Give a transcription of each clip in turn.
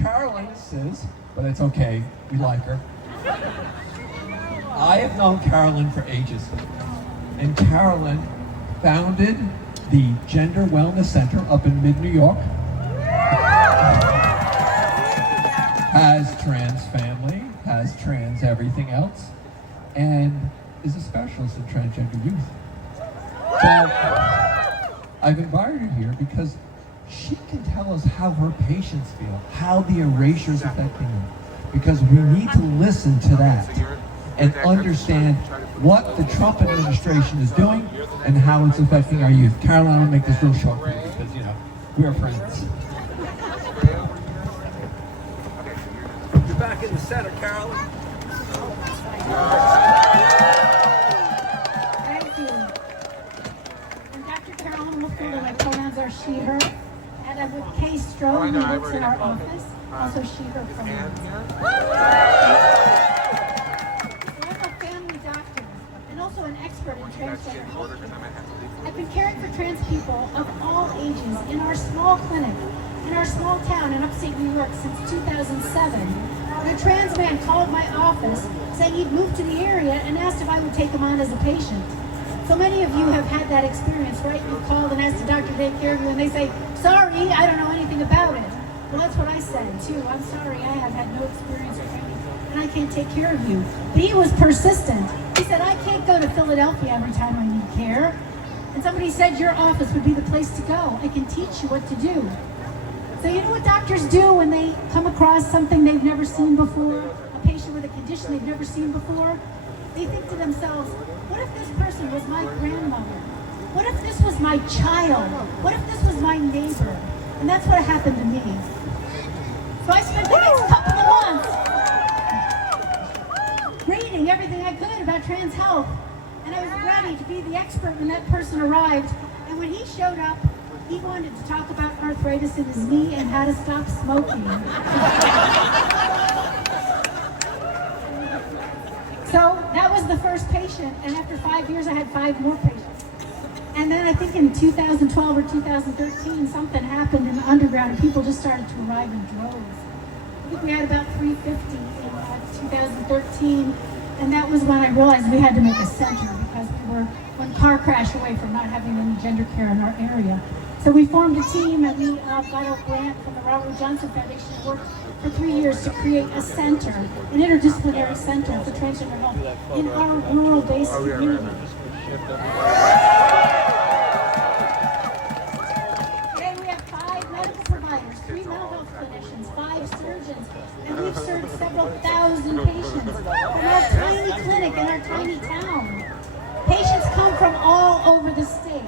Carolyn says, but it's okay, we like her. I have known Carolyn for ages, and Carolyn founded the Gender Wellness Center up in mid-New York, has trans family, has trans everything else, and is a specialist in transgender youth. So I've invited her here because she can tell us how her patients feel, how the erasure is affecting them, because we need to listen to that and understand what the Trump administration is doing and how it's affecting our youth. Carolyn, I'm going to make this real short for you because, you know, we're friends. You're back in the center, Carolyn. Thank you. I'm Dr. Carolyn Wolf-Gould, and my pronouns are she, her. And I'm with Kay Strode, who works in our office, also she, her pronouns. Also an expert in transgender health. I've been caring for trans people of all ages in our small clinic, in our small town in upstate New York since 2007. And a trans man called my office saying he'd moved to the area and asked if I would take him on as a patient. So many of you have had that experience, right? You called and asked the doctor to take care of you and they say, sorry, I don't know anything about it. Well, that's what I said too. I'm sorry, I have had no experience with training and I can't take care of you. But he was persistent. He said, I can't go to Philadelphia every time I need care. And somebody said, your office would be the place to go. I can teach you what to do. So you know what doctors do when they come across something they've never seen before? A patient with a condition they've never seen before? They think to themselves, what if this person was my grandmother? What if this was my child? What if this was my neighbor? And that's what happened to me. So I spent the next couple of months reading everything I could about trans health, and I was ready to be the expert when that person arrived. And when he showed up, he wanted to talk about arthritis in his knee and how to stop smoking. So that was the first patient, and after 5 years I had 5 more patients. And then I think in 2012 or 2013 something happened in the underground and people just started to arrive in droves. I think we had about 350 in 2013, and that was when I realized we had to make a center because we were one car crash away from not having any gender care in our area. So we formed a team and we got a grant from the Robert Johnson Foundation and worked for 3 years to create a center, an interdisciplinary center for transgender health in our rural-based community. Today we have 5 medical providers, 3 mental health clinicians, 5 surgeons, and we've served several thousand patients from our tiny clinic in our tiny town. Patients come from all over the state,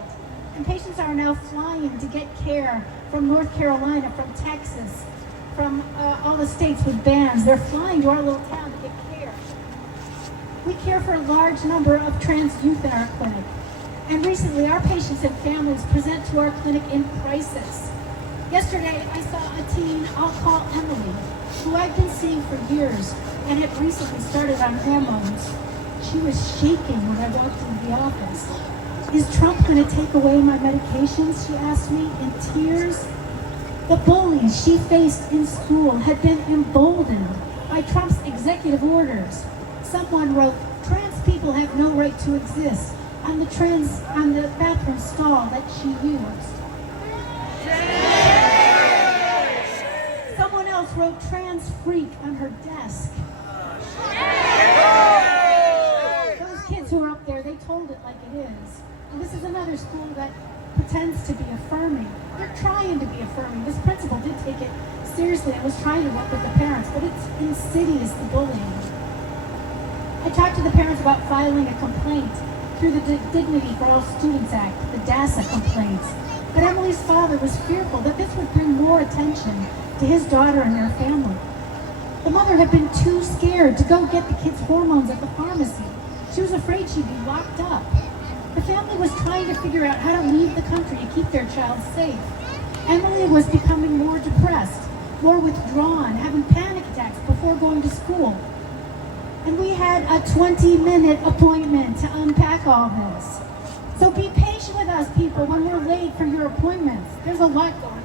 and patients are now flying to get care from North Carolina, from Texas, from all the states with bans. They're flying to our little town to get care. We care for a large number of trans youth in our clinic, and recently our patients and families present to our clinic in crisis. Yesterday I saw a teen I'll call Emily, who I've been seeing for years and had recently started on hormones. She was shaking when I walked into the office. Is Trump going to take away my medications? She asked me in tears. The bullies she faced in school had been emboldened by Trump's executive orders. Someone wrote, trans people have no right to exist on the bathroom stall that she used. Someone else wrote trans freak on her desk. Those kids who are up there, they told it like it is. And this is another school that pretends to be affirming. They're trying to be affirming. This principal did take it seriously and was trying to work with the parents, but it's insidious, the bullying. I talked to the parents about filing a complaint through the Dignity for All Students Act, the DASA complaints. But Emily's father was fearful that this would bring more attention to his daughter and their family. The mother had been too scared to go get the kids' hormones at the pharmacy. She was afraid she'd be locked up. The family was trying to figure out how to leave the country to keep their child safe. Emily was becoming more depressed, more withdrawn, having panic attacks before going to school. And we had a 20-minute appointment to unpack all this. So be patient with us, people, when we're late for your appointments. There's a lot going on.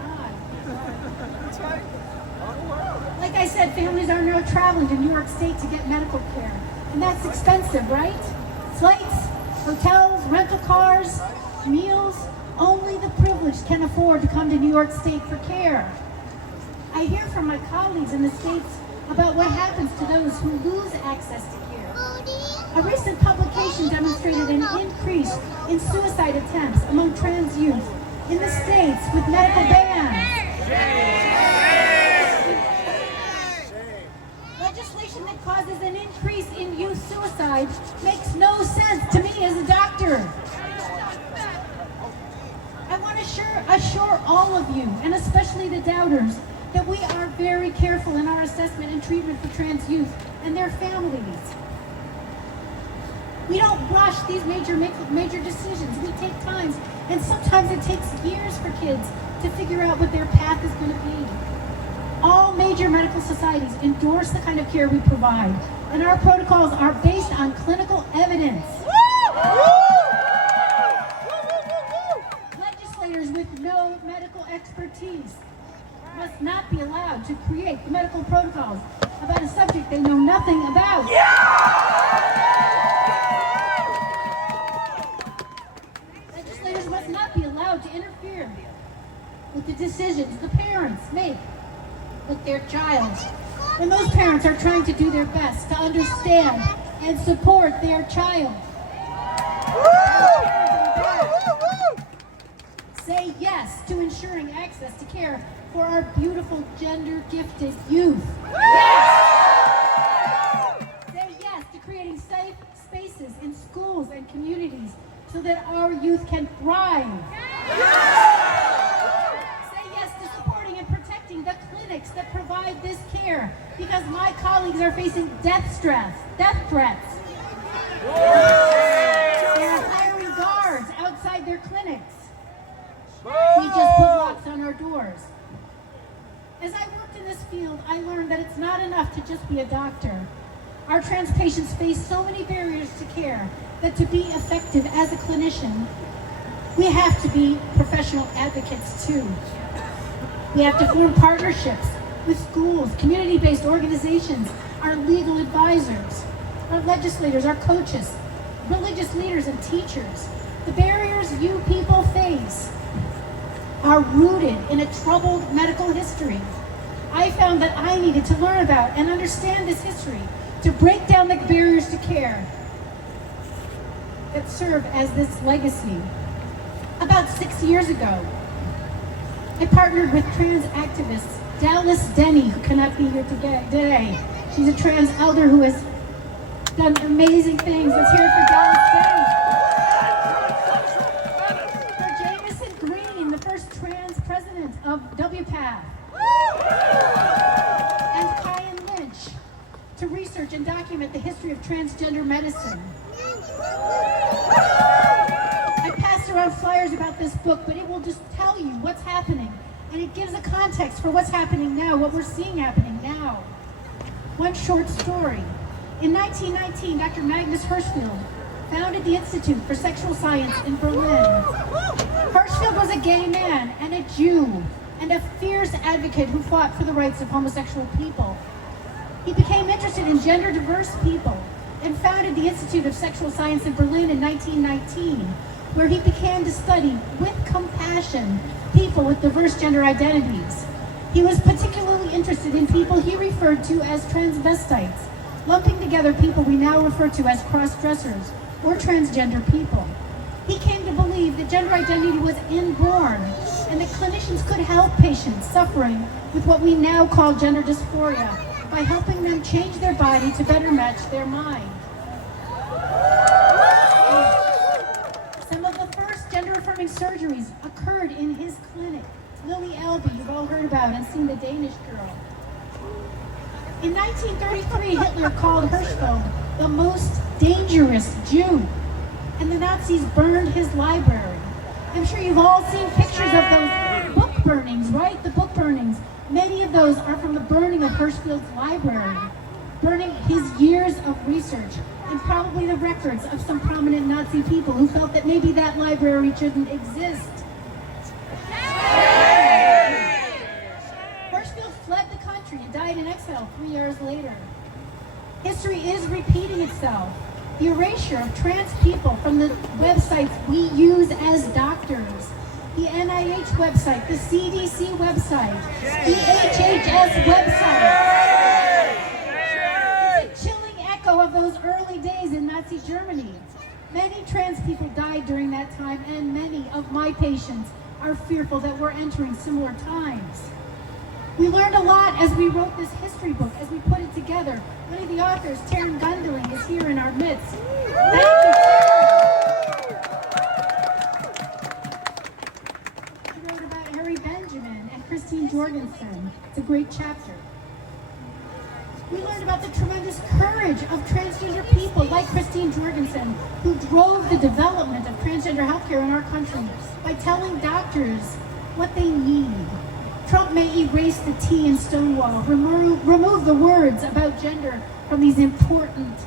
I said, families are now traveling to New York State to get medical care. And that's expensive, right? Flights, hotels, rental cars, meals. Only the privileged can afford to come to New York State for care. I hear from my colleagues in the States about what happens to those who lose access to care. A recent publication demonstrated an increase in suicide attempts among trans youth in the States with medical bans. Legislation that causes an increase in youth suicide makes no sense to me as a doctor. I want to assure all of you, and especially the doubters, that we are very careful in our assessment and treatment for trans youth and their families. We don't rush these major decisions. We take time, and sometimes it takes years for kids to figure out what their path is going to be. All major medical societies endorse the kind of care we provide, and our protocols are based on clinical evidence. Legislators with no medical expertise must not be allowed to create medical protocols about a subject they know nothing about. Legislators must not be allowed to interfere with the decisions the parents make with their child, when those parents are trying to do their best to understand and support their child. Say yes to ensuring access to care for our beautiful gender-gifted youth. Yes! Say yes to creating safe spaces in schools and communities so that our youth can thrive. Say yes to supporting and protecting the clinics that provide this care, because my colleagues are facing death threats. They're hiring guards outside their clinics. We just put locks on our doors. As I worked in this field, I learned that it's not enough to just be a doctor. Our trans patients face so many barriers to care that to be effective as a clinician, we have to be professional advocates too. We have to form partnerships with schools, community-based organizations, our legal advisors, our legislators, our coaches, religious leaders, and teachers. The barriers you people face are rooted in a troubled medical history. I found that I needed to learn about and understand this history to break down the barriers to care that serve as this legacy. About 6 years ago, I partnered with trans activist Dallas Denny, who cannot be here today. She's a trans elder who has done amazing things. Let's hear it for Dallas Denny. Of WPATH, and Kyan Lynch to research and document the history of transgender medicine. I passed around flyers about this book, but it will just tell you what's happening, and it gives a context for what's happening now, what we're seeing happening now. One short story. In 1919, Dr. Magnus Hirschfeld founded the Institute for Sexual Science in Berlin. Hirschfeld was a gay man and a Jew, and a fierce advocate who fought for the rights of homosexual people. He became interested in gender-diverse people and founded the Institute of Sexual Science in Berlin in 1919, where he began to study with compassion people with diverse gender identities. He was particularly interested in people he referred to as transvestites, lumping together people we now refer to as cross-dressers or transgender people. He came to believe that gender identity was inborn and that clinicians could help patients suffering with what we now call gender dysphoria by helping them change their body to better match their mind. Some of the first gender-affirming surgeries occurred in his clinic. Lily Elbe, you've all heard about and seen The Danish Girl. In 1933, Hitler called Hirschfeld the most dangerous Jew, and the Nazis burned his library. I'm sure you've all seen pictures of those book burnings, right? The book burnings. Many of those are from the burning of Hirschfeld's library, burning his years of research, and probably the records of some prominent Nazi people who felt that maybe that library shouldn't exist. Hirschfeld fled the country and died in exile 3 years later. History is repeating itself. The erasure of trans people from the websites we use as doctors, the NIH website, the CDC website, the HHS website. It's a chilling echo of those early days in Nazi Germany. Many trans people died during that time, and many of my patients are fearful that we're entering similar times. We learned a lot as we wrote this history book, as we put it together. One of the authors, Taryn Gundling, is here in our midst. Thank you, Taryn. She wrote about Harry Benjamin and Christine Jorgensen. It's a great chapter. We learned about the tremendous courage of transgender people like Christine Jorgensen, who drove the development of transgender healthcare in our country by telling doctors what they need. Trump may erase the T in Stonewall, remove the words about gender from these important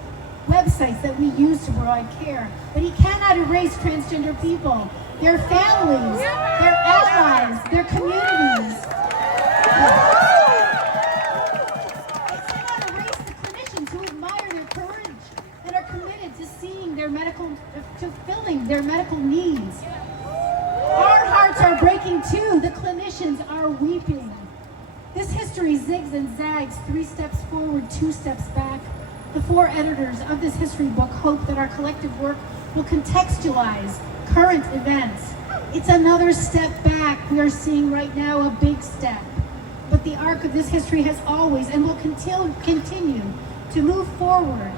websites that we use to provide care, but he cannot erase transgender people, their families, their allies, their communities. He cannot erase the clinicians who admire their courage and are committed to fulfilling their medical needs. Our hearts are breaking too. The clinicians are weeping. This history zigs and zags, 3 steps forward, 2 steps back. The 4 editors of this history book hope that our collective work will contextualize current events. It's another step back. We are seeing right now a big step. But the arc of this history has always and will continue to move forward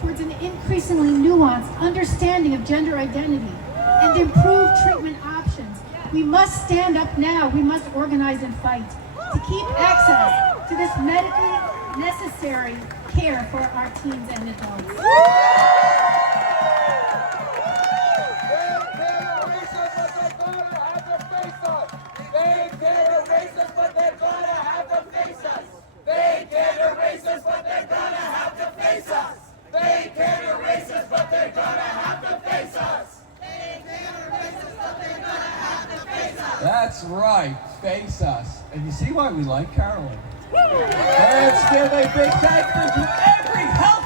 towards an increasingly nuanced understanding of gender identity and improved treatment options. We must stand up now. We must organize and fight to keep access to this medically necessary care for our teens and adults. That's right, face us. And you see why we like Carolyn. Let's give a big thank you to every health